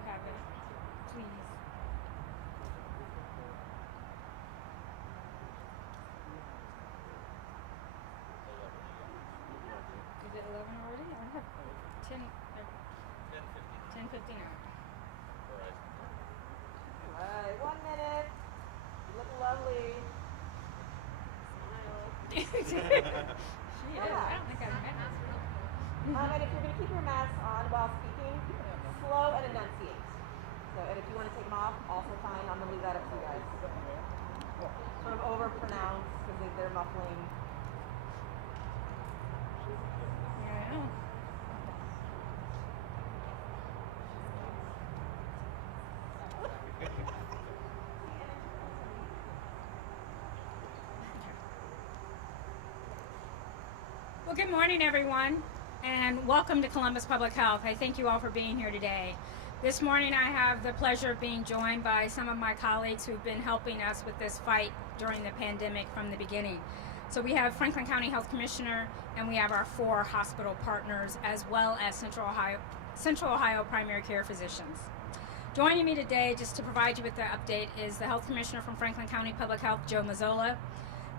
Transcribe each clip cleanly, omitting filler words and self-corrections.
you have it, please. Is it 11 already? I have 10, 10:59. All right, 1 minute. You look lovely. Smile. She is. I don't think I've met her. And if you're going to keep your mask on while speaking, slow and enunciate. So, and if you want to take them off, also fine. I'm going to leave that up to you guys. Sort of overpronounce because they're muffling. Yeah. Well, good morning, everyone, and welcome to Columbus Public Health. I thank you all for being here today. This morning I have the pleasure of being joined by some of my colleagues who've been helping us with this fight during the pandemic from the beginning. So we have Franklin County Health Commissioner, and we have our 4 hospital partners, as well as Central Ohio primary care physicians. Joining me today, just to provide you with the update, is the Health Commissioner from Franklin County Public Health, Joe Mazzola,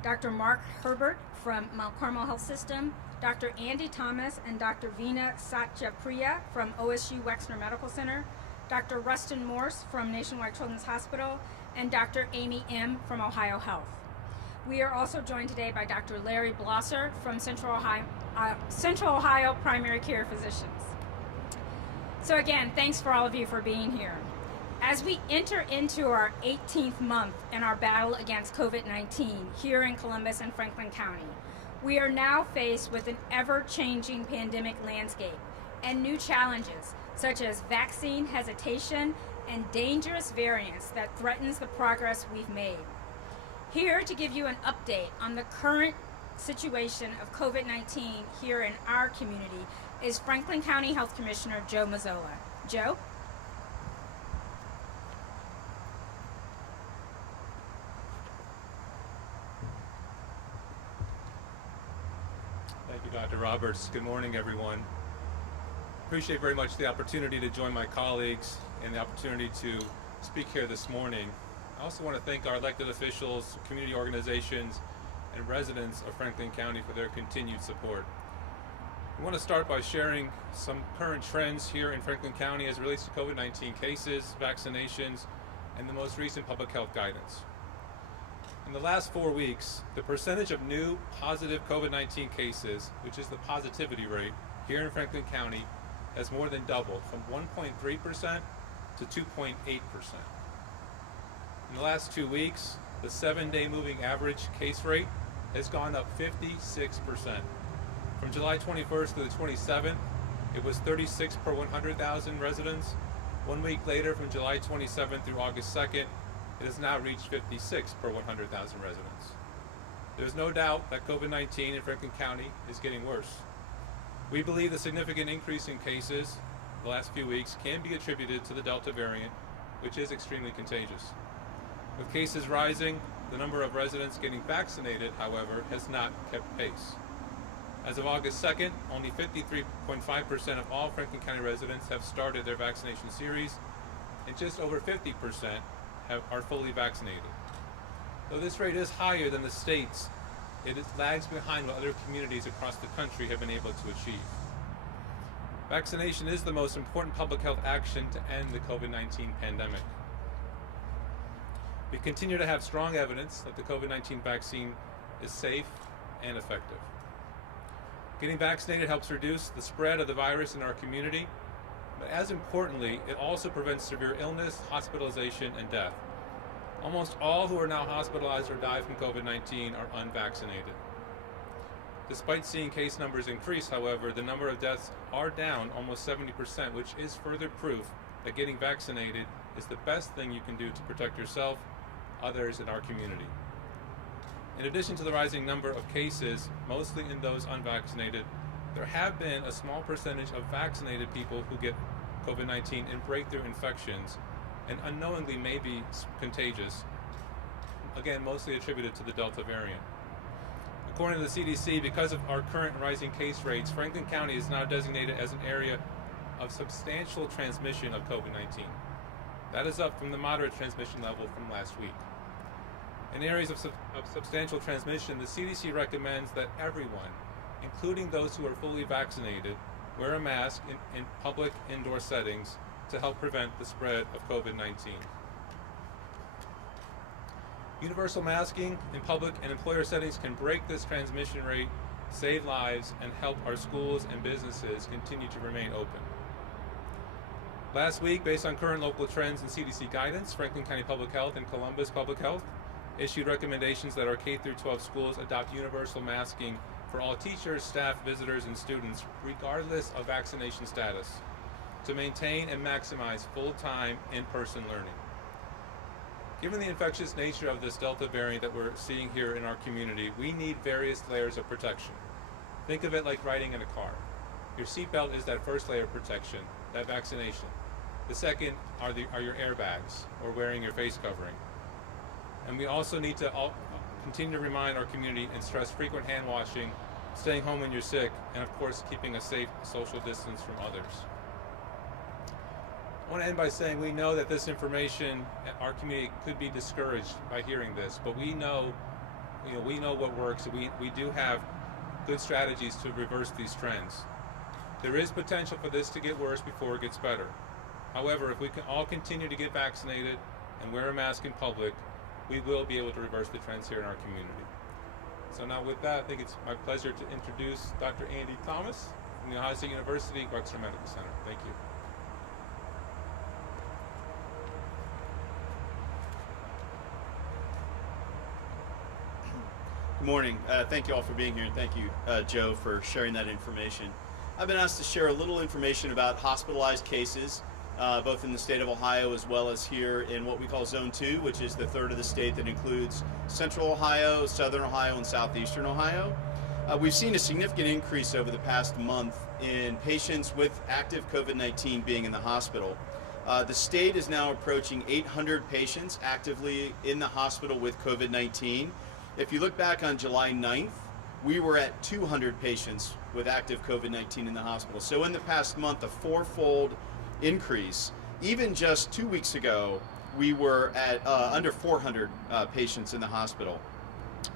Dr. Mark Herbert from Mount Carmel Health System, Dr. Andy Thomas and Dr. Veena Satyapriya from OSU Wexner Medical Center, Dr. Rustin Morse from Nationwide Children's Hospital, and Dr. Amy M. from Ohio Health. We are also joined today by Dr. Larry Blosser from Central Ohio Primary Care Physicians. So again, thanks for all of you for being here. As we enter into our 18th month in our battle against COVID-19 here in Columbus and Franklin County, we are now faced with an ever-changing pandemic landscape and new challenges such as vaccine hesitation and dangerous variants that threatens the progress we've made. Here to give you an update on the current situation of COVID-19 here in our community is Franklin County Health Commissioner Joe Mazzola. Joe? Thank you, Dr. Roberts. Good morning, everyone. Appreciate very much the opportunity to join my colleagues and the opportunity to speak here this morning. I also want to thank our elected officials, community organizations, and residents of Franklin County for their continued support. We want to start by sharing some current trends here in Franklin County as it relates to COVID-19 cases, vaccinations, and the most recent public health guidance. In the last 4 weeks, the percentage of new positive COVID-19 cases, which is the positivity rate here in Franklin County, has more than doubled from 1.3% to 2.8%. In the last 2 weeks, the 7-day moving average case rate has gone up 56%. From July 21st to the 27th, it was 36 per 100,000 residents. 1 week later, from July 27th through August 2nd, it has now reached 56 per 100,000 residents. There's no doubt that COVID-19 in Franklin County is getting worse. We believe the significant increase in cases the last few weeks can be attributed to the Delta variant, which is extremely contagious. With cases rising, the number of residents getting vaccinated, however, has not kept pace. As of August 2nd, only 53.5% of all Franklin County residents have started their vaccination series, and just over 50% are fully vaccinated. Though this rate is higher than the states, it lags behind what other communities across the country have been able to achieve. Vaccination is the most important public health action to end the COVID-19 pandemic. We continue to have strong evidence that the COVID-19 vaccine is safe and effective. Getting vaccinated helps reduce the spread of the virus in our community, but as importantly, it also prevents severe illness, hospitalization, and death. Almost all who are now hospitalized or die from COVID-19 are unvaccinated. Despite seeing case numbers increase, however, the number of deaths are down almost 70%, which is further proof that getting vaccinated is the best thing you can do to protect yourself, others, and our community. In addition to the rising number of cases, mostly in those unvaccinated, there have been a small percentage of vaccinated people who get COVID-19 in breakthrough infections and unknowingly may be contagious, again, mostly attributed to the Delta variant. According to the CDC, because of our current rising case rates, Franklin County is now designated as an area of substantial transmission of COVID-19. That is up from the moderate transmission level from last week. In areas of substantial transmission, the CDC recommends that everyone, including those who are fully vaccinated, wear a mask in public indoor settings to help prevent the spread of COVID-19. Universal masking in public and employer settings can break this transmission rate, save lives, and help our schools and businesses continue to remain open. Last week, based on current local trends and CDC guidance, Franklin County Public Health and Columbus Public Health issued recommendations that our K-12 schools adopt universal masking for all teachers, staff, visitors, and students, regardless of vaccination status, to maintain and maximize full-time in-person learning. Given the infectious nature of this Delta variant that we're seeing here in our community, we need various layers of protection. Think of it like riding in a car. Your seatbelt is that first layer of protection, that vaccination. The second are your airbags, or wearing your face covering. And we also need to continue to remind our community and stress frequent hand washing, staying home when you're sick, and of course keeping a safe social distance from others. I want to end by saying we know that this information, our community could be discouraged by hearing this, but we know what works. We do have good strategies to reverse these trends. There is potential for this to get worse before it gets better. However, if we can all continue to get vaccinated and wear a mask in public, we will be able to reverse the trends here in our community. So now with that, I think it's my pleasure to introduce Dr. Andy Thomas from the Ohio State University Wexner Medical Center. Thank you. Good morning. Thank you all for being here, and thank you, Joe, for sharing that information. I've been asked to share a little information about hospitalized cases, both in the state of Ohio as well as here in what we call Zone 2, which is the third of the state that includes Central Ohio, Southern Ohio, and Southeastern Ohio. We've seen a significant increase over the past month in patients with active COVID-19 being in the hospital. The state is now approaching 800 patients actively in the hospital with COVID-19. If you look back on July 9th, we were at 200 patients with active COVID-19 in the hospital. So in the past month, a fourfold increase. Even just 2 weeks ago, we were at under 400 patients in the hospital.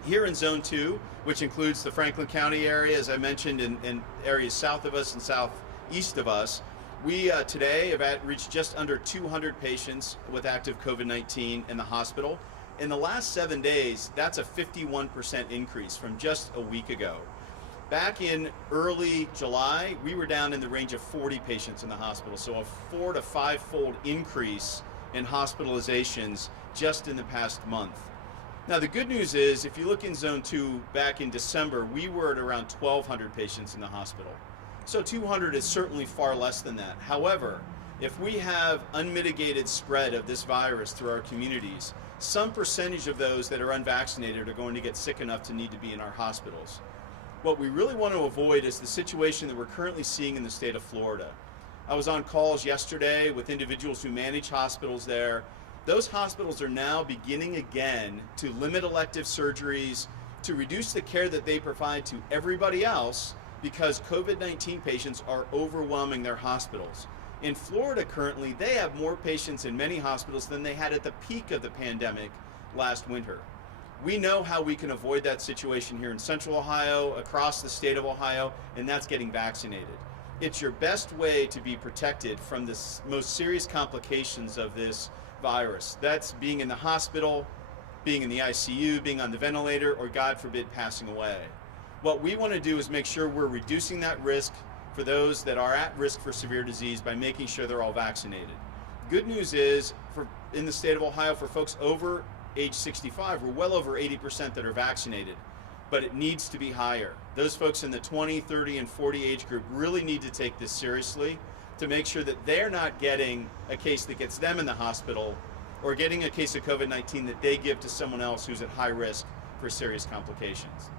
Here in Zone 2, which includes the Franklin County area, as I mentioned, and areas south of us and southeast of us, we today have reached just under 200 patients with active COVID-19 in the hospital. In the last 7 days, that's a 51% increase from just a week ago. Back in early July, we were down in the range of 40 patients in the hospital, so a 4 to 5-fold increase in hospitalizations just in the past month. Now the good news is, if you look in Zone 2, back in December, we were at around 1,200 patients in the hospital. So 200 is certainly far less than that. However, if we have unmitigated spread of this virus through our communities, some percentage of those that are unvaccinated are going to get sick enough to need to be in our hospitals. What we really want to avoid is the situation that we're currently seeing in the state of Florida. I was on calls yesterday with individuals who manage hospitals there. Those hospitals are now beginning again to limit elective surgeries, to reduce the care that they provide to everybody else because COVID-19 patients are overwhelming their hospitals. In Florida currently, they have more patients in many hospitals than they had at the peak of the pandemic last winter. We know how we can avoid that situation here in Central Ohio, across the state of Ohio, and that's getting vaccinated. It's your best way to be protected from the most serious complications of this virus. That's being in the hospital, being in the ICU, being on the ventilator, or God forbid, passing away. What we want to do is make sure we're reducing that risk for those that are at risk for severe disease by making sure they're all vaccinated. Good news is, in the state of Ohio, for folks over age 65, we're well over 80% that are vaccinated, but it needs to be higher. Those folks in the 20, 30, and 40 age group really need to take this seriously to make sure that they're not getting a case that gets them in the hospital or getting a case of COVID-19 that they give to someone else who's at high risk for serious complications.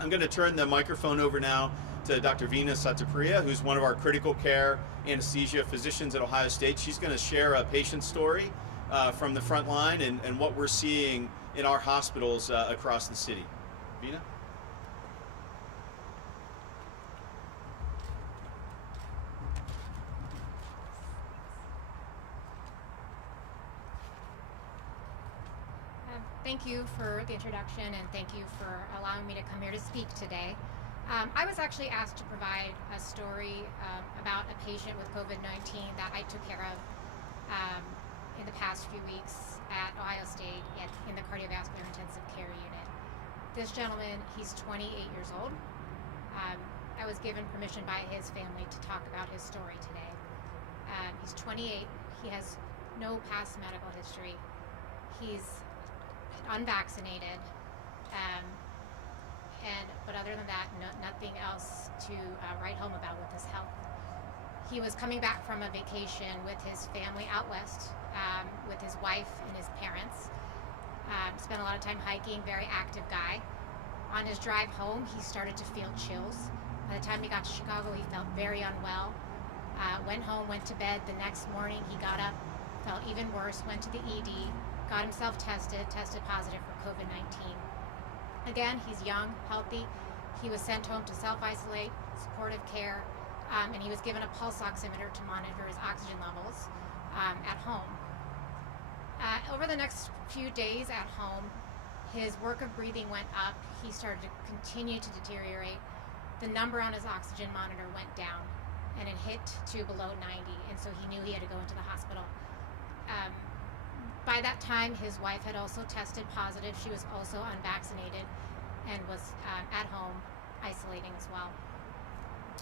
I'm going to turn the microphone over now to Dr. Veena Satyapriya, who's one of our critical care anesthesia physicians at Ohio State. She's going to share a patient story from the front line and what we're seeing in our hospitals across the city. Veena? Thank you for the introduction, and thank you for allowing me to come here to speak today. I was actually asked to provide a story about a patient with COVID-19 that I took care of in the past few weeks at Ohio State in the cardiovascular intensive care unit. This gentleman, he's 28 years old. I was given permission by his family to talk about his story today. He's 28. He has no past medical history. He's unvaccinated. But other than that, nothing else to write home about with his health. He was coming back from a vacation with his family out west, with his wife and his parents. Spent a lot of time hiking, very active guy. On his drive home, he started to feel chills. By the time he got to Chicago, he felt very unwell. Went home, went to bed. The next morning, he got up, felt even worse, went to the ED, got himself tested positive for COVID-19. Again, he's young, healthy. He was sent home to self-isolate, supportive care, and he was given a pulse oximeter to monitor his oxygen levels at home. Over the next few days at home, his work of breathing went up. He started to continue to deteriorate. The number on his oxygen monitor went down, and it hit to below 90, and so he knew he had to go into the hospital. By that time, his wife had also tested positive. She was also unvaccinated and was at home isolating as well.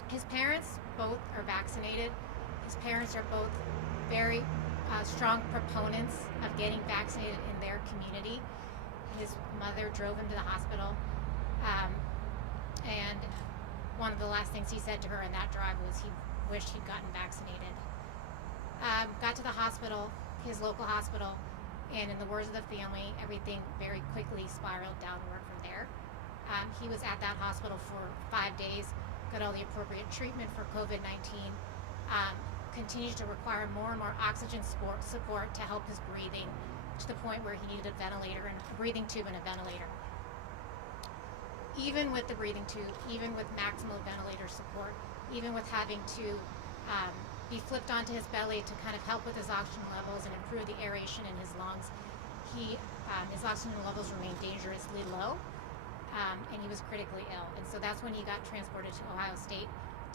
His parents both are vaccinated. His parents are both very strong proponents of getting vaccinated in their community. His mother drove him to the hospital, and one of the last things he said to her in that drive was he wished he'd gotten vaccinated. Got to the hospital, his local hospital, and in the words of the family, everything very quickly spiraled downward from there. He was at that hospital for 5 days, got all the appropriate treatment for COVID-19, continued to require more and more oxygen support to help his breathing, to the point where he needed a ventilator and a breathing tube and a ventilator. Even with the breathing tube, even with maximal ventilator support, even with having to be flipped onto his belly to kind of help with his oxygen levels and improve the aeration in his lungs, his oxygen levels remained dangerously low, and he was critically ill. And so that's when he got transported to Ohio State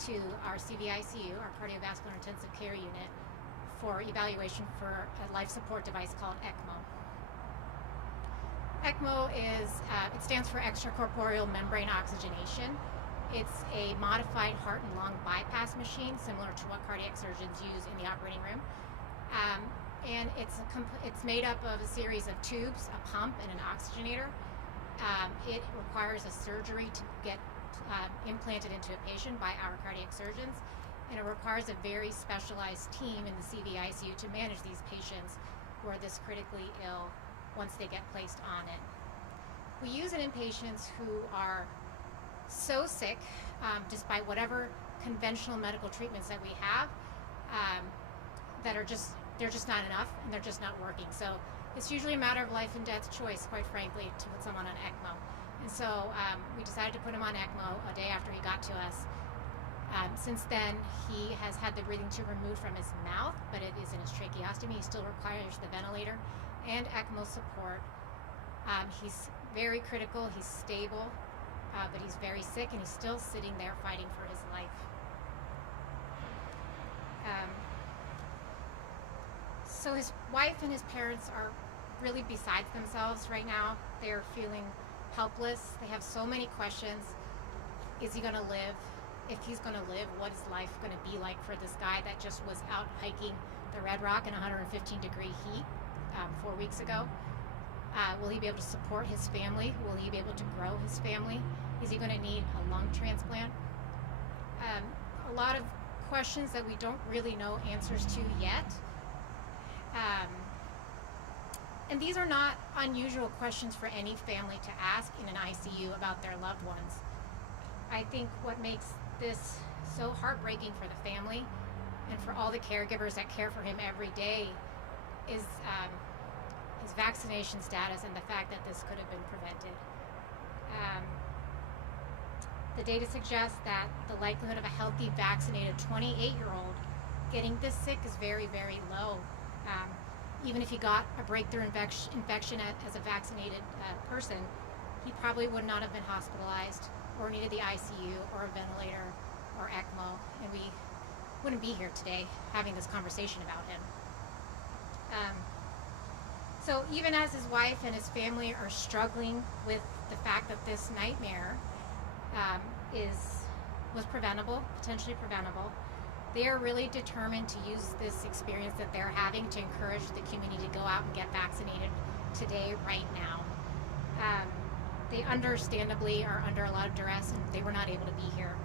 to our CVICU, our cardiovascular intensive care unit, for evaluation for a life support device called ECMO. ECMO it stands for extracorporeal membrane oxygenation. It's a modified heart and lung bypass machine, similar to what cardiac surgeons use in the operating room. And it's made up of a series of tubes, a pump, and an oxygenator. It requires a surgery to get implanted into a patient by our cardiac surgeons, and it requires a very specialized team in the CVICU to manage these patients who are this critically ill once they get placed on it. We use it in patients who are so sick, despite whatever conventional medical treatments that we have, that they're just not enough, and they're just not working. So it's usually a matter of life and death choice, quite frankly, to put someone on ECMO. And so we decided to put him on ECMO a day after he got to us. Since then, he has had the breathing tube removed from his mouth, but it is in his tracheostomy. He still requires the ventilator and ECMO support. He's very critical, he's stable, but he's very sick, and he's still sitting there fighting for his life. So his wife and his parents are really besides themselves right now. They're feeling helpless. They have so many questions. Is he going to live? If he's going to live, what is life going to be like for this guy that just was out hiking the Red Rock in 115-degree heat 4 weeks ago? Will he be able to support his family? Will he be able to grow his family? Is he going to need a lung transplant? A lot of questions that we don't really know answers to yet. And these are not unusual questions for any family to ask in an ICU about their loved ones. I think what makes this so heartbreaking for the family and for all the caregivers that care for him every day is his vaccination status and the fact that this could have been prevented. The data suggests that the likelihood of a healthy, vaccinated 28-year-old getting this sick is very, very low. even if he got a breakthrough infection as a vaccinated person, he probably would not have been hospitalized or needed the ICU or a ventilator or ECMO, and we wouldn't be here today having this conversation about him. So even as his wife and his family are struggling with the fact that this nightmare was preventable, potentially preventable, they are really determined to use this experience that they're having to encourage the community to go out and get vaccinated today, right now. They understandably are under a lot of duress, and they were not able to be here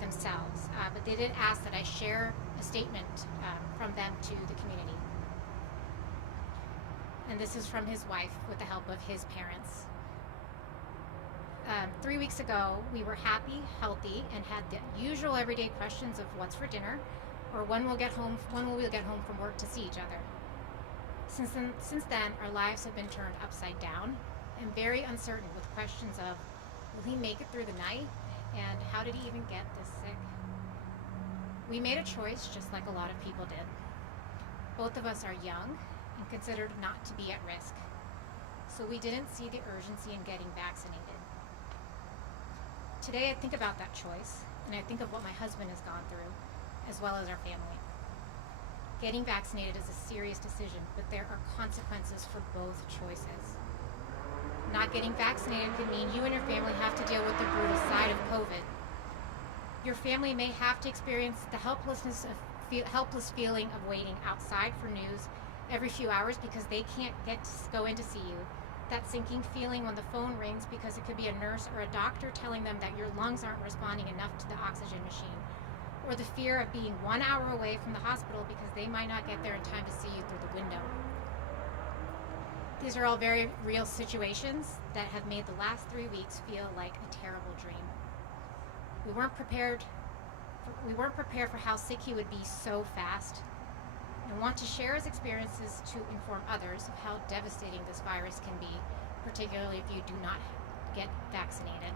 themselves. But they did ask that I share a statement from them to the community. And this is from his wife with the help of his parents. 3 weeks ago, we were happy, healthy, and had the usual everyday questions of what's for dinner, or when will we get home from work to see each other. Since then, our lives have been turned upside down and very uncertain, with questions of, will he make it through the night? And how did he even get this sick? We made a choice, just like a lot of people did. Both of us are young and considered not to be at risk, so we didn't see the urgency in getting vaccinated. Today I think about that choice, and I think of what my husband has gone through, as well as our family. Getting vaccinated is a serious decision, but there are consequences for both choices. Not getting vaccinated could mean you and your family have to deal with the brutal side of COVID. Your family may have to experience the helpless feeling of waiting outside for news every few hours because they can't get to go in to see you. That sinking feeling when the phone rings because it could be a nurse or a doctor telling them that your lungs aren't responding enough to the oxygen machine. Or the fear of being 1 hour away from the hospital because they might not get there in time to see you through the window. These are all very real situations that have made the last 3 weeks feel like a terrible dream. We weren't prepared for how sick he would be so fast, and want to share his experiences to inform others of how devastating this virus can be, particularly if you do not get vaccinated.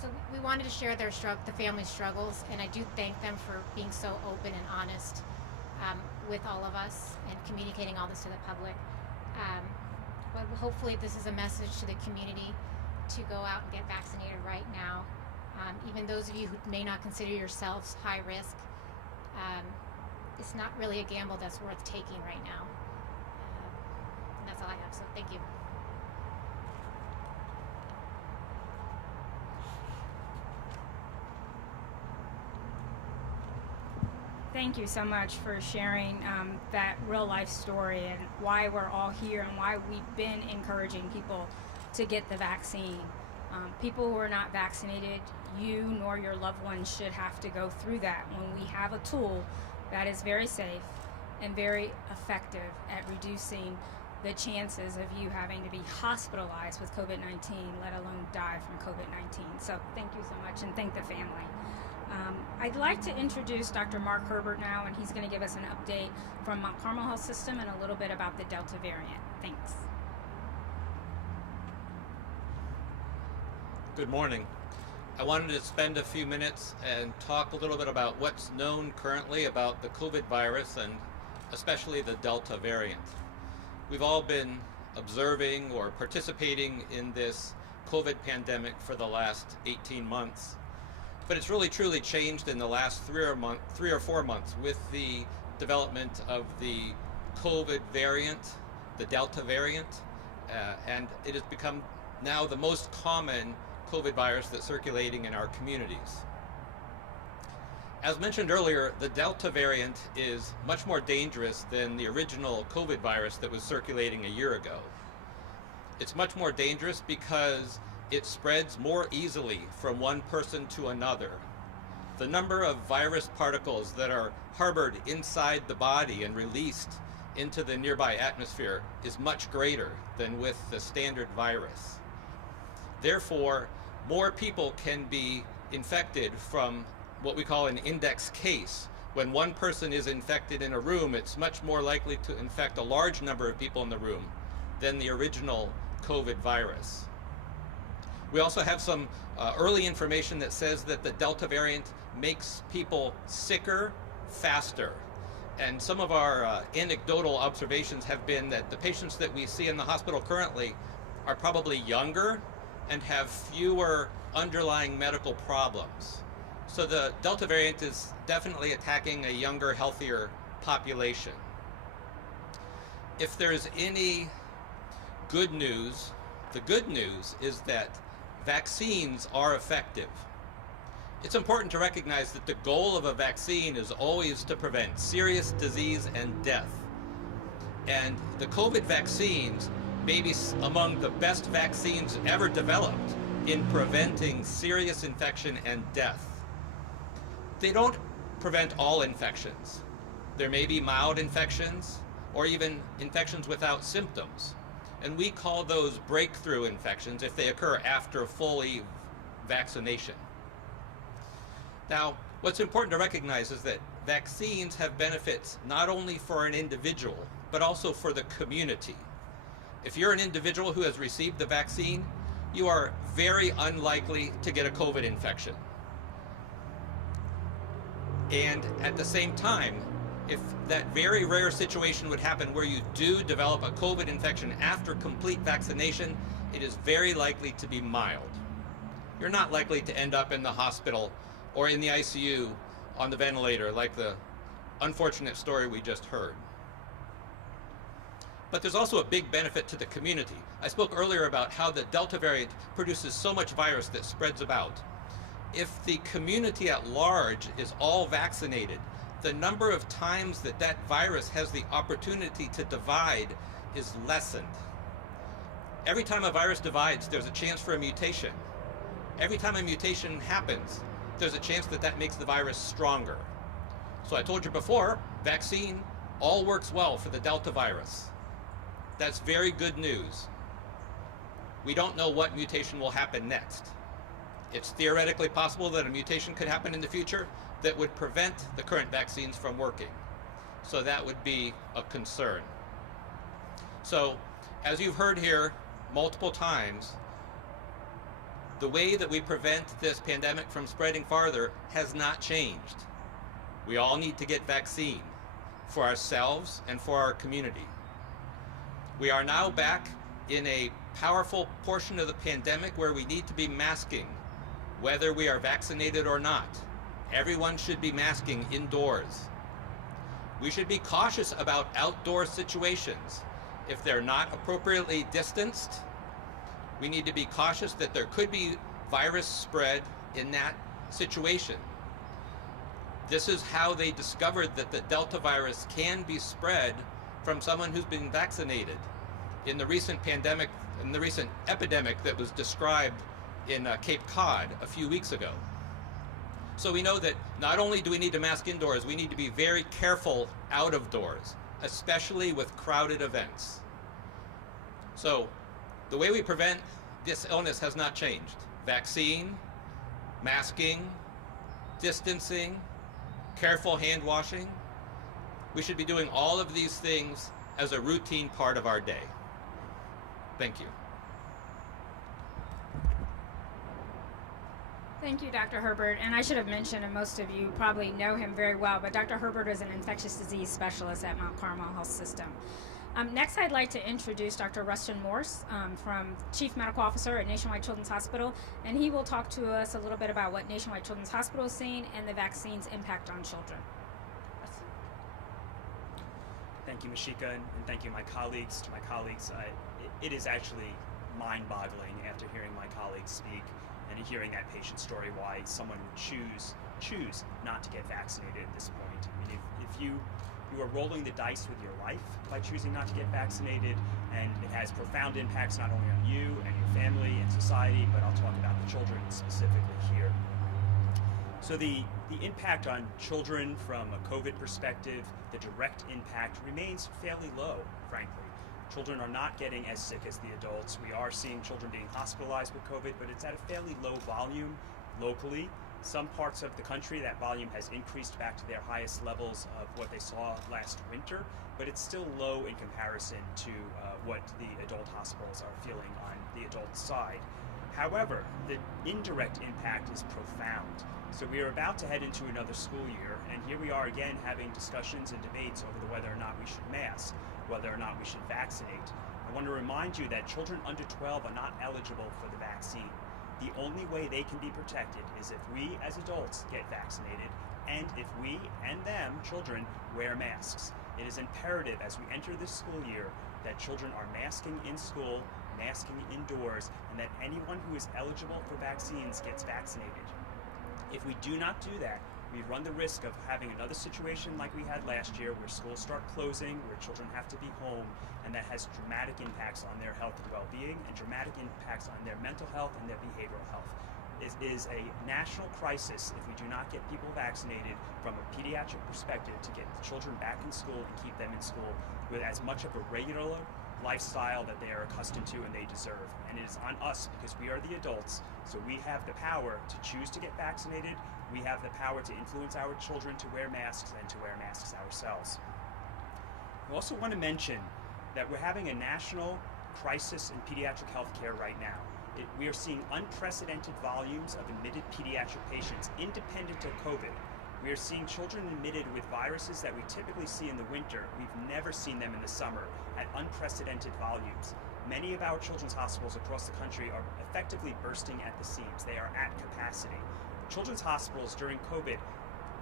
So we wanted to share the family's struggles, and I do thank them for being so open and honest with all of us and communicating all this to the public. But hopefully this is a message to the community to go out and get vaccinated right now. Even those of you who may not consider yourselves high risk, it's not really a gamble that's worth taking right now. And that's all I have, so thank you. Thank you so much for sharing that real life story and why we're all here and why we've been encouraging people to get the vaccine. People who are not vaccinated, you nor your loved ones should have to go through that when we have a tool that is very safe and very effective at reducing the chances of you having to be hospitalized with COVID-19, let alone die from COVID-19. So thank you so much, and thank the family. I'd like to introduce Dr. Mark Herbert now, and he's going to give us an update from Mount Carmel Health System and a little bit about the Delta variant. Thanks. Good morning. I wanted to spend a few minutes and talk a little bit about what's known currently about the COVID virus and especially the Delta variant. We've all been observing or participating in this COVID pandemic for the last 18 months, but it's really truly changed in the last 3 or 4 months with the development of the COVID variant, the Delta variant, and it has become now the most common COVID virus that's circulating in our communities. As mentioned earlier, the Delta variant is much more dangerous than the original COVID virus that was circulating a year ago. It's much more dangerous because it spreads more easily from one person to another. The number of virus particles that are harbored inside the body and released into the nearby atmosphere is much greater than with the standard virus. Therefore, more people can be infected from what we call an index case. When one person is infected in a room, it's much more likely to infect a large number of people in the room than the original COVID virus. We also have some early information that says that the Delta variant makes people sicker faster. And some of our anecdotal observations have been that the patients that we see in the hospital currently are probably younger and have fewer underlying medical problems. So the Delta variant is definitely attacking a younger, healthier population. If there's any good news, the good news is that vaccines are effective. It's important to recognize that the goal of a vaccine is always to prevent serious disease and death. And the COVID vaccines may be among the best vaccines ever developed in preventing serious infection and death. They don't prevent all infections. There may be mild infections or even infections without symptoms. And we call those breakthrough infections if they occur after fully vaccination. Now, what's important to recognize is that vaccines have benefits not only for an individual, but also for the community. If you're an individual who has received the vaccine, you are very unlikely to get a COVID infection. And at the same time, if that very rare situation would happen where you do develop a COVID infection after complete vaccination, it is very likely to be mild. You're not likely to end up in the hospital or in the ICU on the ventilator like the unfortunate story we just heard. But there's also a big benefit to the community. I spoke earlier about how the Delta variant produces so much virus that spreads about. If the community at large is all vaccinated, the number of times that that virus has the opportunity to divide is lessened. Every time a virus divides, there's a chance for a mutation. Every time a mutation happens, there's a chance that that makes the virus stronger. So I told you before, vaccine all works well for the Delta virus. That's very good news. We don't know what mutation will happen next. It's theoretically possible that a mutation could happen in the future that would prevent the current vaccines from working. So that would be a concern. So, as you've heard here multiple times, the way that we prevent this pandemic from spreading farther has not changed. We all need to get vaccine for ourselves and for our community. We are now back in a powerful portion of the pandemic where we need to be masking, whether we are vaccinated or not. Everyone should be masking indoors. We should be cautious about outdoor situations. If they're not appropriately distanced, we need to be cautious that there could be virus spread in that situation. This is how they discovered that the Delta virus can be spread from someone who's been vaccinated. In the recent pandemic, in the recent epidemic that was described in Cape Cod a few weeks ago. So we know that not only do we need to mask indoors, we need to be very careful out of doors, especially with crowded events. So the way we prevent this illness has not changed. Vaccine, masking, distancing, careful hand washing. We should be doing all of these things as a routine part of our day. Thank you. Thank you, Dr. Herbert. And I should have mentioned, and most of you probably know him very well, but Dr. Herbert is an infectious disease specialist at Mount Carmel Health System. Next, I'd like to introduce Dr. Rustin Morse, from Chief Medical Officer at Nationwide Children's Hospital, and he will talk to us a little bit about what Nationwide Children's Hospital is seeing and the vaccine's impact on children. Thank you, Mashika, and thank you, my colleagues. To my colleagues, it is actually mind-boggling after hearing my colleagues speak and hearing that patient story why someone would choose not to get vaccinated at this point. I mean, if you are rolling the dice with your life by choosing not to get vaccinated, and it has profound impacts not only on you and your family and society, but I'll talk about the children specifically here. So the impact on children from a COVID perspective, the direct impact remains fairly low, frankly. Children are not getting as sick as the adults. We are seeing children being hospitalized with COVID, but it's at a fairly low volume locally. Some parts of the country, that volume has increased back to their highest levels of what they saw last winter, but it's still low in comparison to what the adult hospitals are feeling on the adult side. However, the indirect impact is profound. So we are about to head into another school year, and here we are again having discussions and debates over whether or not we should mask, whether or not we should vaccinate. I want to remind you that children under 12 are not eligible for the vaccine. The only way they can be protected is if we as adults get vaccinated, and if we and them, children, wear masks. It is imperative as we enter this school year that children are masking in school, masking indoors, and that anyone who is eligible for vaccines gets vaccinated. If we do not do that, we run the risk of having another situation like we had last year where schools start closing, where children have to be home, and that has dramatic impacts on their health and well-being and dramatic impacts on their mental health and their behavioral health. It is a national crisis if we do not get people vaccinated from a pediatric perspective to get the children back in school and keep them in school with as much of a regular lifestyle that they are accustomed to and they deserve. And it is on us because we are the adults, so we have the power to choose to get vaccinated. We have the power to influence our children to wear masks and to wear masks ourselves. I also want to mention that we're having a national crisis in pediatric health care right now. We are seeing unprecedented volumes of admitted pediatric patients independent of COVID. We are seeing children admitted with viruses that we typically see in the winter. We've never seen them in the summer at unprecedented volumes. Many of our children's hospitals across the country are effectively bursting at the seams. They are at capacity. Children's hospitals during COVID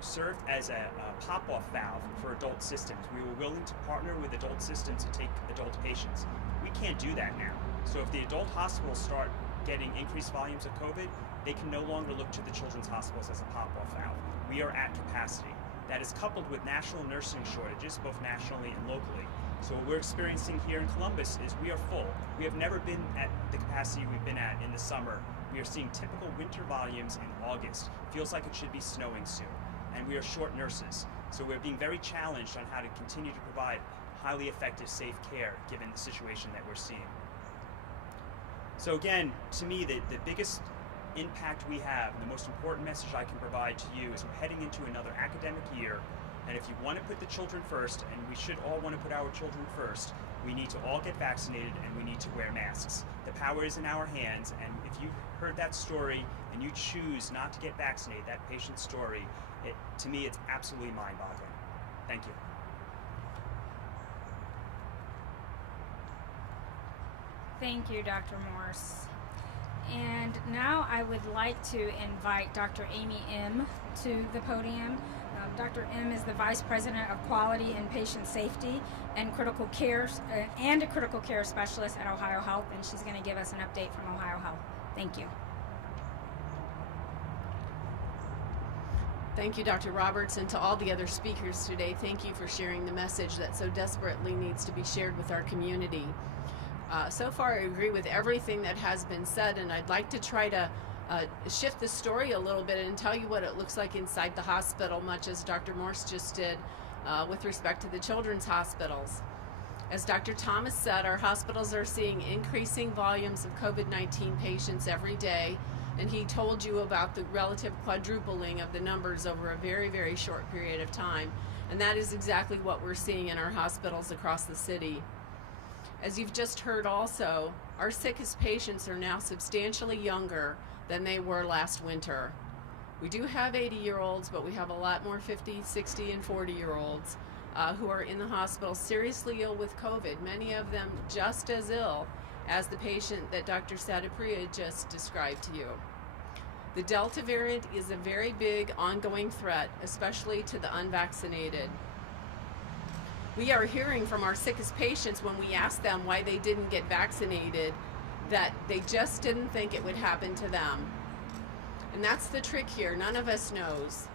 served as a pop-off valve for adult systems. We were willing to partner with adult systems to take adult patients. We can't do that now. So if the adult hospitals start getting increased volumes of COVID, they can no longer look to the children's hospitals as a pop-off valve. We are at capacity. That is coupled with national nursing shortages, both nationally and locally. So what we're experiencing here in Columbus is we are full. We have never been at the capacity we've been at in the summer. We are seeing typical winter volumes in August. Feels like it should be snowing soon. And we are short nurses. So we're being very challenged on how to continue to provide highly effective, safe care given the situation that we're seeing. So again, to me, the biggest impact we have, and the most important message I can provide to you is we're heading into another academic year, and if you want to put the children first, and we should all want to put our children first, we need to all get vaccinated and we need to wear masks. The power is in our hands, and if you heard that story and you choose not to get vaccinated, that patient's story, to me it's absolutely mind-boggling. Thank you. Thank you, Dr. Morse. And now I would like to invite Dr. Amy M. to the podium. Dr. M. is the Vice President of Quality and Patient Safety and Critical Care, and a Critical Care Specialist at Ohio Health, and she's going to give us an update from Ohio Health. Thank you. Thank you, Dr. Roberts, and to all the other speakers today. Thank you for sharing the message that so desperately needs to be shared with our community. So far, I agree with everything that has been said, and I'd like to try to shift the story a little bit and tell you what it looks like inside the hospital, much as Dr. Morse just did with respect to the children's hospitals. As Dr. Thomas said, our hospitals are seeing increasing volumes of COVID-19 patients every day, and he told you about the relative quadrupling of the numbers over a very, very short period of time, and that is exactly what we're seeing in our hospitals across the city. As you've just heard also, our sickest patients are now substantially younger than they were last winter. We do have 80-year-olds, but we have a lot more 50, 60, and 40-year-olds who are in the hospital seriously ill with COVID, many of them just as ill as the patient that Dr. Sadapriya just described to you. The Delta variant is a very big ongoing threat, especially to the unvaccinated. We are hearing from our sickest patients when we ask them why they didn't get vaccinated that they just didn't think it would happen to them. And that's the trick here. None of us knows.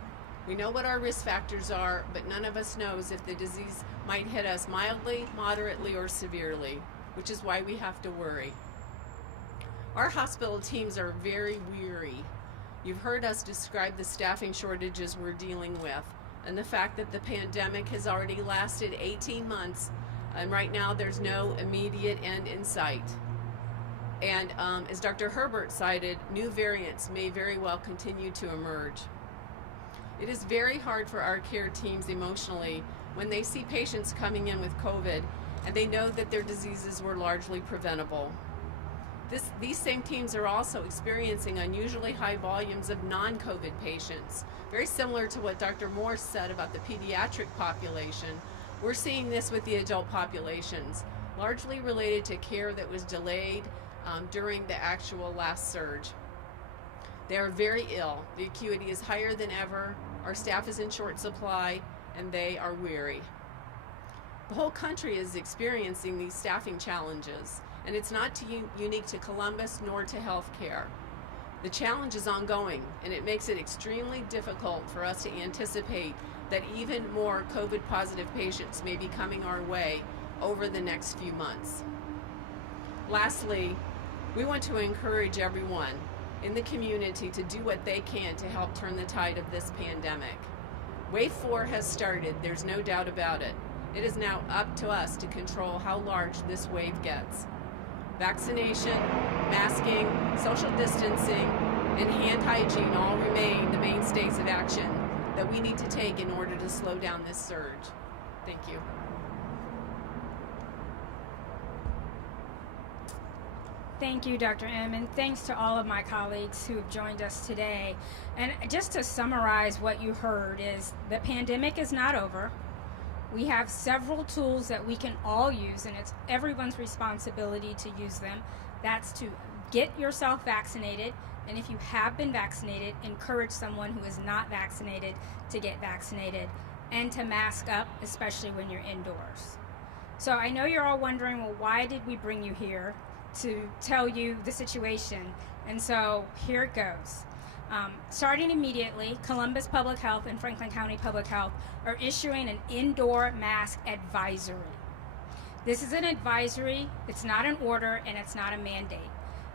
We know what our risk factors are, but none of us knows if the disease might hit us mildly, moderately, or severely, which is why we have to worry. Our hospital teams are very weary. You've heard us describe the staffing shortages we're dealing with, and the fact that the pandemic has already lasted 18 months, and right now there's no immediate end in sight. And as Dr. Herbert cited, new variants may very well continue to emerge. It is very hard for our care teams emotionally when they see patients coming in with COVID and they know that their diseases were largely preventable. These same teams are also experiencing unusually high volumes of non-COVID patients. Very similar to what Dr. Morse said about the pediatric population, we're seeing this with the adult populations, largely related to care that was delayed during the actual last surge. They are very ill. The acuity is higher than ever. Our staff is in short supply, and they are weary. The whole country is experiencing these staffing challenges, and it's not unique to Columbus nor to healthcare. The challenge is ongoing, and it makes it extremely difficult for us to anticipate that even more COVID-positive patients may be coming our way over the next few months. Lastly, we want to encourage everyone in the community to do what they can to help turn the tide of this pandemic. Wave 4 has started, there's no doubt about it. It is now up to us to control how large this wave gets. Vaccination, masking, social distancing, and hand hygiene all remain the mainstays of action that we need to take in order to slow down this surge. Thank you. Thank you, Dr. M, and thanks to all of my colleagues who have joined us today. And just to summarize what you heard is the pandemic is not over. We have several tools that we can all use, and it's everyone's responsibility to use them. That's to get yourself vaccinated, and if you have been vaccinated, encourage someone who is not vaccinated to get vaccinated, and to mask up, especially when you're indoors. So I know you're all wondering, well, why did we bring you here? To tell you the situation, and so here it goes. Starting immediately, Columbus Public Health and Franklin County Public Health are issuing an indoor mask advisory. This is an advisory, it's not an order, and it's not a mandate.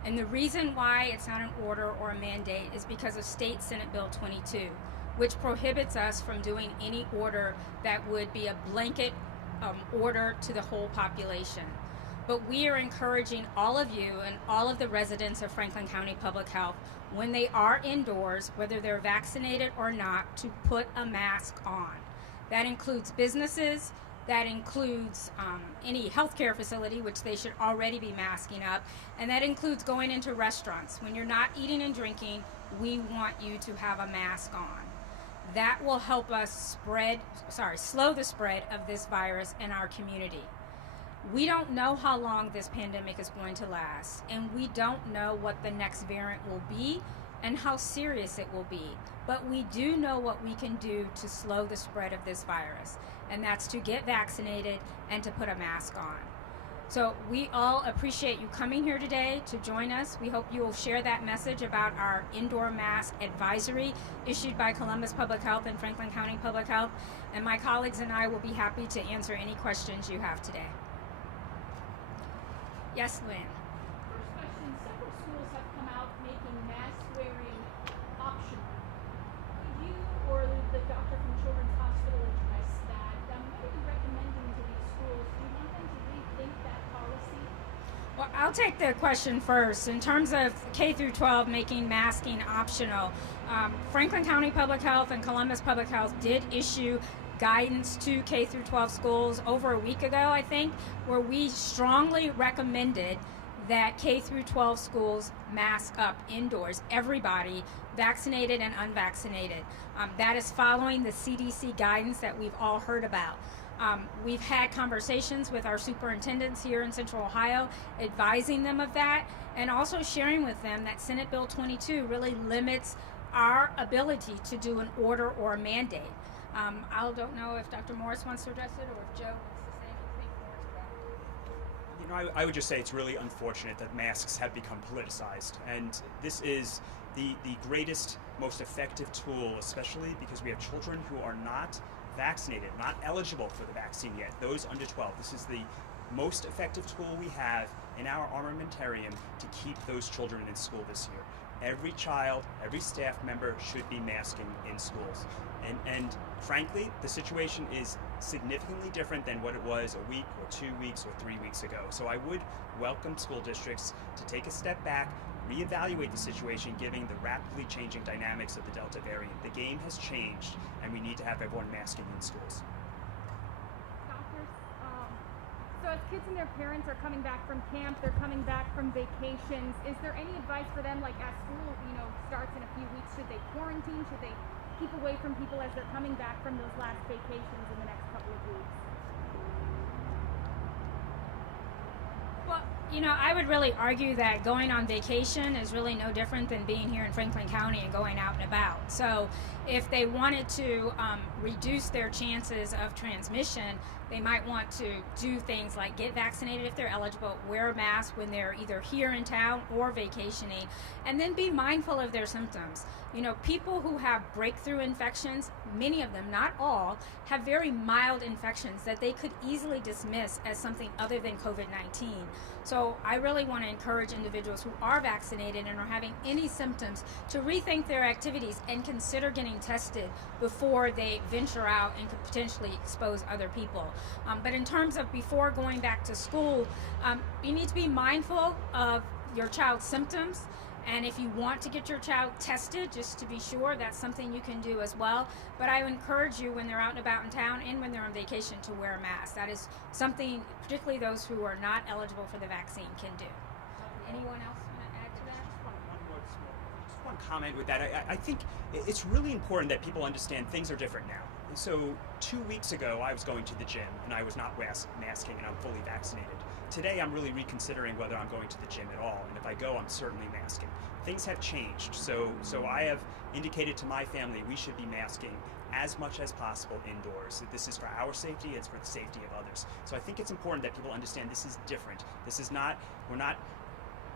And the reason why it's not an order or a mandate is because of State Senate Bill 22, which prohibits us from doing any order that would be a blanket order to the whole population. But we are encouraging all of you and all of the residents of Franklin County Public Health, when they are indoors, whether they're vaccinated or not, to put a mask on. That includes businesses, that includes any healthcare facility, which they should already be masking up, and that includes going into restaurants. When you're not eating and drinking, we want you to have a mask on. That will help us slow the spread of this virus in our community. We don't know how long this pandemic is going to last, and we don't know what the next variant will be and how serious it will be. But we do know what we can do to slow the spread of this virus, and that's to get vaccinated and to put a mask on. So we all appreciate you coming here today to join us. We hope you will share that message about our indoor mask advisory issued by Columbus Public Health and Franklin County Public Health, and my colleagues and I will be happy to answer any questions you have today. Yes, Lynn. First question, several schools have come out making mask wearing optional. Could you or the doctor from Children's Hospital address that? What are you recommending to these schools? Do you want them to rethink that policy? Well, I'll take the question first. In terms of K through 12 making masking optional, Franklin County Public Health and Columbus Public Health did issue guidance to K through 12 schools over a week ago, I think, where we strongly recommended that K through 12 schools mask up indoors, everybody, vaccinated and unvaccinated. That is following the CDC guidance that we've all heard about. We've had conversations with our superintendents here in Central Ohio, advising them of that, and also sharing with them that Senate Bill 22 really limits our ability to do an order or a mandate. I don't know if Dr. Morris wants to address it or if Joe wants to say anything more to that. I would just say it's really unfortunate that masks have become politicized, and this is the greatest, most effective tool, especially because we have children who are not vaccinated, not eligible for the vaccine yet, those under 12. This is the most effective tool we have in our armamentarium to keep those children in school this year. Every child, every staff member should be masking in schools. And frankly, the situation is significantly different than what it was a week or 2 weeks or 3 weeks ago. So I would welcome school districts to take a step back, reevaluate the situation given the rapidly changing dynamics of the Delta variant. The game has changed, and we need to have everyone masking in schools. Doctors, so So as kids and their parents are coming back from camp, they're coming back from vacations, is there any advice for them, like as school, starts in a few weeks, should they quarantine? Should they keep away from people as they're coming back from those last vacations in the next couple of weeks? Well, I would really argue that going on vacation is really no different than being here in Franklin County and going out and about. So if they wanted to reduce their chances of transmission, they might want to do things like get vaccinated if they're eligible, wear a mask when they're either here in town or vacationing, and then be mindful of their symptoms. People who have breakthrough infections, many of them, not all, have very mild infections that they could easily dismiss as something other than COVID-19. So I really want to encourage individuals who are vaccinated and are having any symptoms to rethink their activities and consider getting tested before they venture out and could potentially expose other people. But in terms of before going back to school, you need to be mindful of your child's symptoms. And if you want to get your child tested, just to be sure, that's something you can do as well. But I would encourage you when they're out and about in town and when they're on vacation to wear a mask. That is something, particularly those who are not eligible for the vaccine, can do. Anyone else want to add to that? Just one comment with that. I think it's really important that people understand things are different now. So 2 weeks ago, I was going to the gym and I was not masking and I'm fully vaccinated. Today, I'm really reconsidering whether I'm going to the gym at all, and if I go, I'm certainly masking. Things have changed, so I have indicated to my family we should be masking as much as possible indoors. This is for our safety, it's for the safety of others. So I think it's important that people understand this is different. This is not, we're not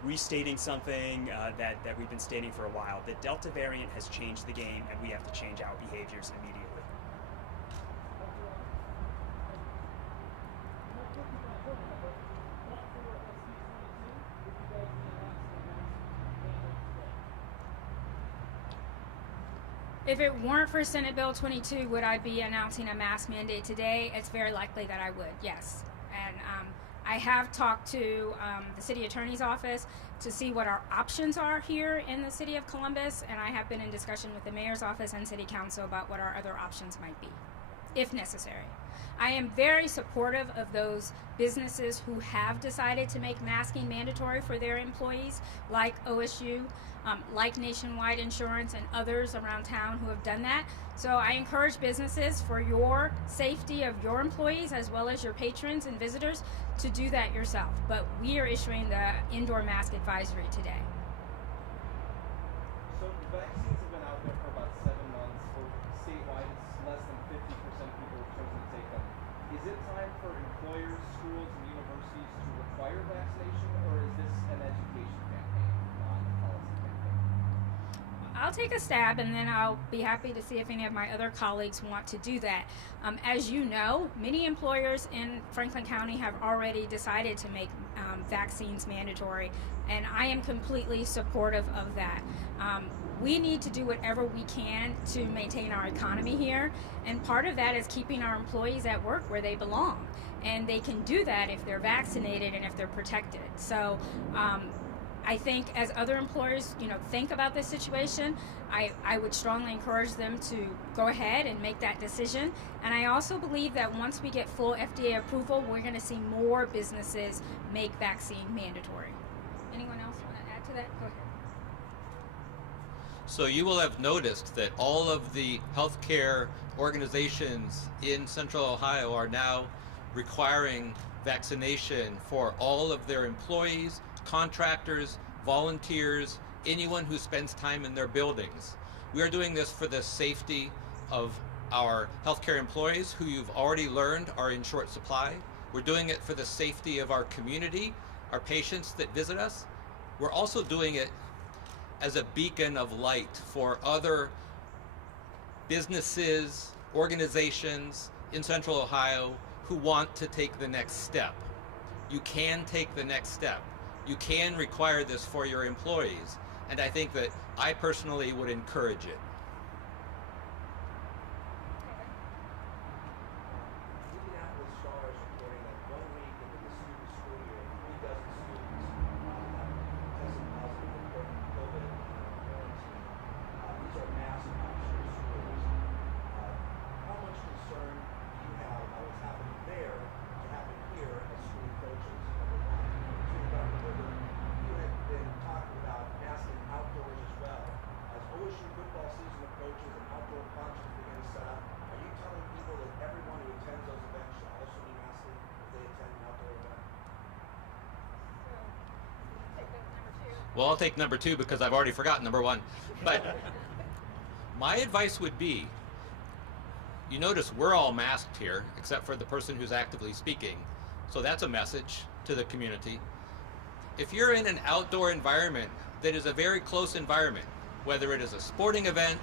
restating something that we've been stating for a while. The Delta variant has changed the game, and we have to change our behaviors immediately. If it weren't for Senate Bill 22, would I be announcing a mask mandate today? It's very likely that I would, yes. And I have talked to the city attorney's office to see what our options are here in the city of Columbus, and I have been in discussion with the mayor's office and city council about what our other options might be, if necessary. I am very supportive of those businesses who have decided to make masking mandatory for their employees, like OSU, like Nationwide Insurance and others around town who have done that. So I encourage businesses, for your safety of your employees as well as your patrons and visitors, to do that yourself. But we are issuing the indoor mask advisory today. So the vaccines have been out there for about 7 months. For statewide, it's less than 50% of people have chosen to take them. Is it time for employers, schools, and universities to require vaccination, or is this an education campaign, not a policy campaign? I'll take a stab, and then I'll be happy to see if any of my other colleagues want to do that. As you know, many employers in Franklin County have already decided to make vaccines mandatory, and I am completely supportive of that. We need to do whatever we can to maintain our economy here, and part of that is keeping our employees at work where they belong, and they can do that if they're vaccinated and if they're protected. So I think as other employers, think about this situation, I would strongly encourage them to go ahead and make that decision. And I also believe that once we get full FDA approval, we're going to see more businesses make vaccine mandatory. Anyone else want to add to that? Go ahead. So you will have noticed that all of the healthcare organizations in Central Ohio are now requiring vaccination for all of their employees, contractors, volunteers, anyone who spends time in their buildings. We are doing this for the safety of our healthcare employees, who you've already learned are in short supply. We're doing it for the safety of our community, our patients that visit us. We're also doing it as a beacon of light for other businesses, organizations in Central Ohio who want to take the next step. You can take the next step. You can require this for your employees, and I think that I personally would encourage it. Indianapolis Star is reporting that 1 week into the student school year, 3 dozen students have tested positive for COVID and are quarantined. These are mass actual schools. How much concern do you have about what's happening there to happen here as schools Well, I'll take number 2 because I've already forgotten number 1. But my advice would be, you notice we're all masked here, except for the person who's actively speaking. So that's a message to the community. If you're in an outdoor environment that is a very close environment, whether it is a sporting event,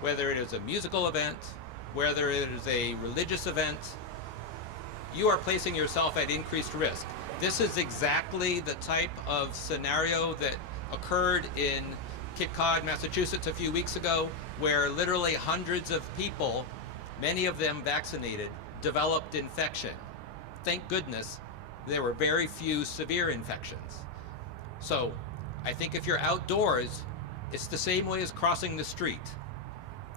whether it is a musical event, whether it is a religious event, you are placing yourself at increased risk. This is exactly the type of scenario that occurred in Cape Cod, Massachusetts a few weeks ago, where literally hundreds of people, many of them vaccinated, developed infection. Thank goodness there were very few severe infections. So I think if you're outdoors, it's the same way as crossing the street.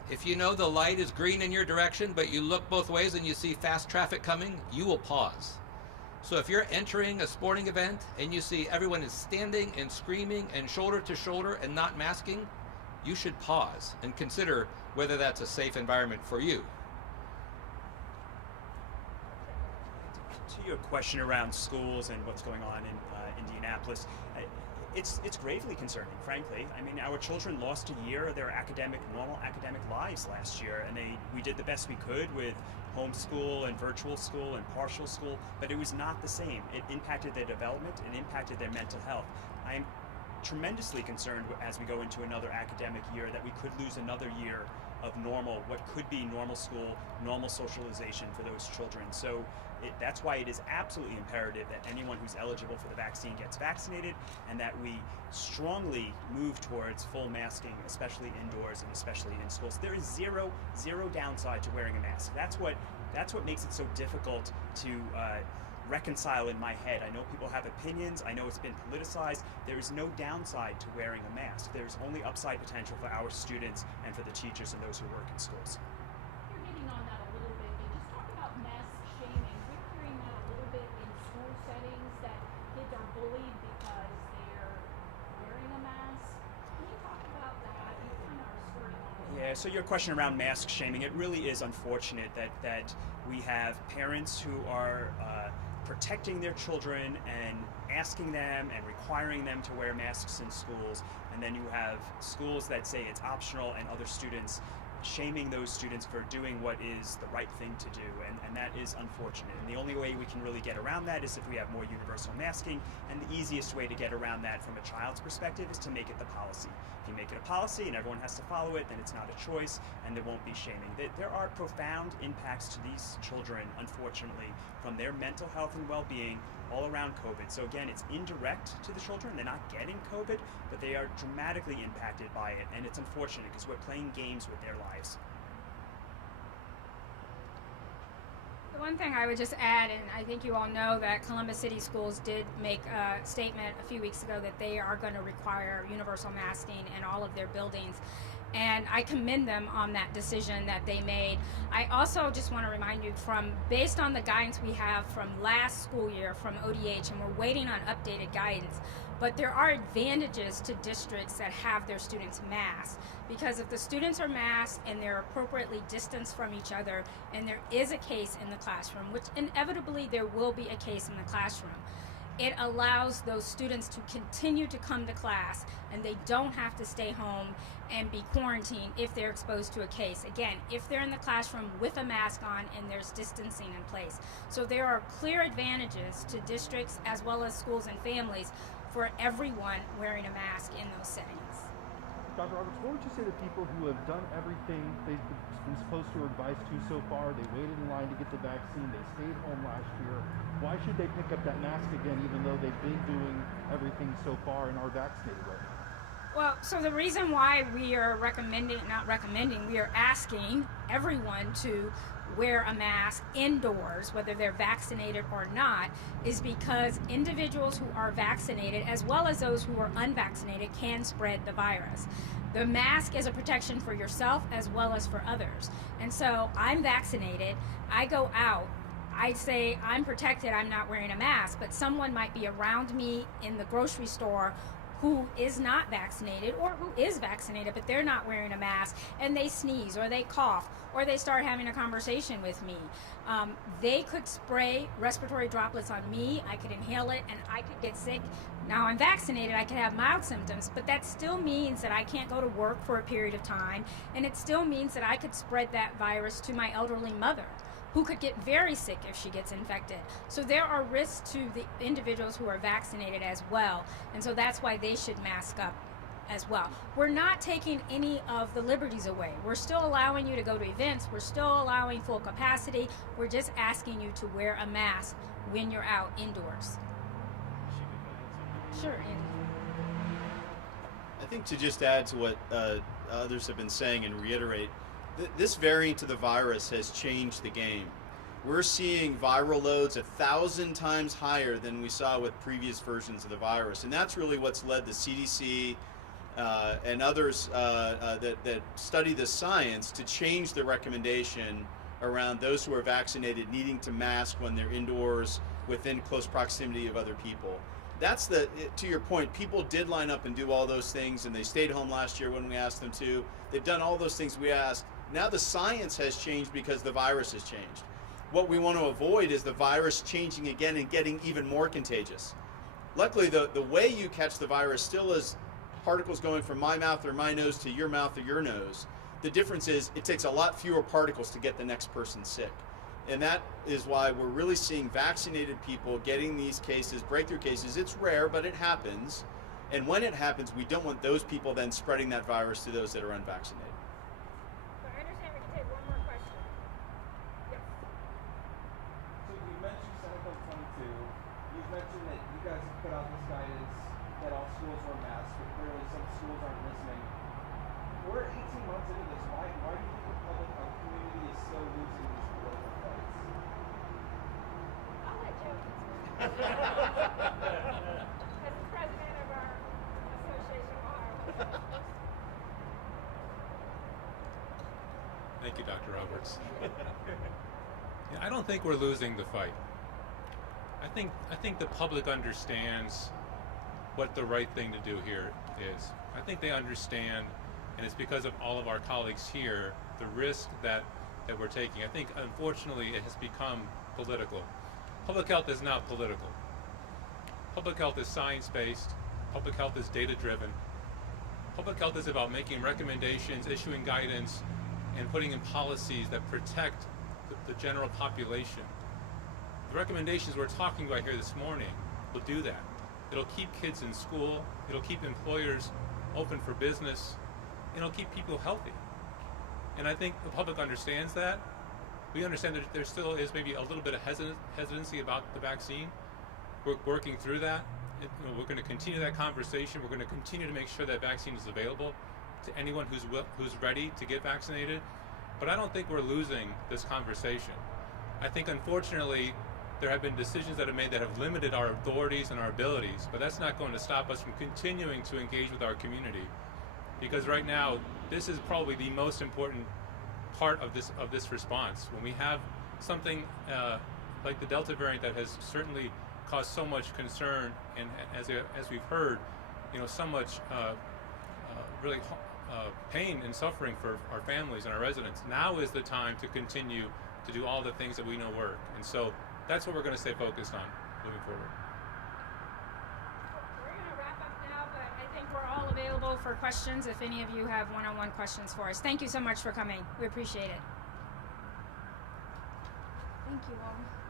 If you know the light is green in your direction, but you look both ways and you see fast traffic coming, you will pause. So if you're entering a sporting event and you see everyone is standing and screaming and shoulder to shoulder and not masking, you should pause and consider whether that's a safe environment for you. To your question around schools and what's going on in Indianapolis, it's gravely concerning, frankly. I mean, our children lost a year of their normal academic lives last year, and we did the best we could with homeschool and virtual school and partial school, but it was not the same. It impacted their development, it impacted their mental health. I am tremendously concerned as we go into another academic year that we could lose another year of normal, what could be normal school, normal socialization for those children. So that's why it is absolutely imperative that anyone who's eligible for the vaccine gets vaccinated, and that we strongly move towards full masking, especially indoors and especially in schools. There is zero downside to wearing a mask. That's what makes it so difficult to reconcile in my head. I know people have opinions. I know it's been politicized. There is no downside to wearing a mask. There's only upside potential for our students and for the teachers and those who work in schools. You're hitting on that a little bit, but just talk about mask shaming. We're hearing that a little bit in school settings, that kids are bullied because they're wearing a mask. Can you talk about that? You kind of are skirting on it. Yeah, so your question around mask shaming, it really is unfortunate that we have parents who are protecting their children and asking them and requiring them to wear masks in schools, and then you have schools that say it's optional and other students shaming those students for doing what is the right thing to do, and that is unfortunate. And the only way we can really get around that is if we have more universal masking, and the easiest way to get around that from a child's perspective is to make it the policy. If you make it a policy and everyone has to follow it, then it's not a choice and there won't be shaming. There are profound impacts to these children, unfortunately, from their mental health and well-being all around COVID. So again, it's indirect to the children. They're not getting COVID, but they are dramatically impacted by it, and it's unfortunate because we're playing games with their lives. The one thing I would just add, and I think you all know that Columbus City Schools did make a statement a few weeks ago that they are going to require universal masking in all of their buildings. And I commend them on that decision that they made. I also just want to remind you, based on the guidance we have from last school year from ODH, and we're waiting on updated guidance, but there are advantages to districts that have their students masked, because if the students are masked and they're appropriately distanced from each other, and there is a case in the classroom, which inevitably there will be a case in the classroom, it allows those students to continue to come to class, and they don't have to stay home and be quarantined if they're exposed to a case. Again, if they're in the classroom with a mask on and there's distancing in place. So there are clear advantages to districts as well as schools and families for everyone wearing a mask in those settings. Dr. Roberts, what would you say to people who have done everything they've been supposed to or advised to so far? They waited in line to get the vaccine, they stayed home last year. Why should they pick up that mask again, even though they've been doing everything so far and are vaccinated right now? Well, so the reason why we are we are asking everyone to wear a mask indoors, whether they're vaccinated or not, is because individuals who are vaccinated, as well as those who are unvaccinated, can spread the virus. The mask is a protection for yourself as well as for others. And so I'm vaccinated, I go out, I say I'm protected, I'm not wearing a mask, but someone might be around me in the grocery store who is not vaccinated or who is vaccinated but they're not wearing a mask, and they sneeze or they cough or they start having a conversation with me, they could spray respiratory droplets on me. I could inhale it and I could get sick. Now I'm vaccinated, I could have mild symptoms, but that still means that I can't go to work for a period of time, and it still means that I could spread that virus to my elderly mother, who could get very sick if she gets infected. So there are risks to the individuals who are vaccinated as well, and so that's why they should mask up as well. We're not taking any of the liberties away. We're still allowing you to go to events. We're still allowing full capacity. We're just asking you to wear a mask when you're out indoors. Sure. I think to just add to what others have been saying and reiterate, this variant of the virus has changed the game. We're seeing viral loads 1,000 times higher than we saw with previous versions of the virus, and that's really what's led the CDC and others that study the science to change the recommendation around those who are vaccinated needing to mask when they're indoors within close proximity of other people. That's to your point, people did line up and do all those things, and they stayed home last year when we asked them to. They've done all those things we asked. Now the science has changed because the virus has changed. What we want to avoid is the virus changing again and getting even more contagious. Luckily, the way you catch the virus still is particles going from my mouth or my nose to your mouth or your nose. The difference is it takes a lot fewer particles to get the next person sick. And that is why we're really seeing vaccinated people getting these cases, breakthrough cases. It's rare, but it happens. And when it happens, we don't want those people then spreading that virus to those that are unvaccinated. So I understand we can take one more question. Yes. So you mentioned Senate Bill 22. You've mentioned that you guys have put out this guidance that all schools wear masks, but clearly some schools aren't listening. We're 18 months into this. Why do you think the public health community is still losing these political fights? I'll let Joe answer. As the president of our Association of Ohio. Thank you, Dr. Roberts. Yeah, I don't think we're losing the fight. I think the public understands what the right thing to do here is. I think they understand, and it's because of all of our colleagues here, the risk that we're taking. I think, unfortunately, it has become political. Public health is not political. Public health is science-based. Public health is data-driven. Public health is about making recommendations, issuing guidance, and putting in policies that protect the general population. The recommendations we're talking about here this morning will do that. It'll keep kids in school. It'll keep employers open for business. It'll keep people healthy. And I think the public understands that. We understand that there still is maybe a little bit of hesitancy about the vaccine. We're working through that. We're going to continue that conversation. We're going to continue to make sure that vaccine is available to anyone who's ready to get vaccinated. But I don't think we're losing this conversation. I think, unfortunately, there have been decisions that have made that have limited our authorities and our abilities, but that's not going to stop us from continuing to engage with our community. Because right now, this is probably the most important part of this response. When we have something like the Delta variant that has certainly caused so much concern, and as we've heard, so much really pain and suffering for our families and our residents. Now is the time to continue to do all the things that we know work, and so that's what we're going to stay focused on moving forward. We're going to wrap up now, but I think we're all available for questions if any of you have one-on-one questions for us. Thank you so much for coming. We appreciate it. Thank you all.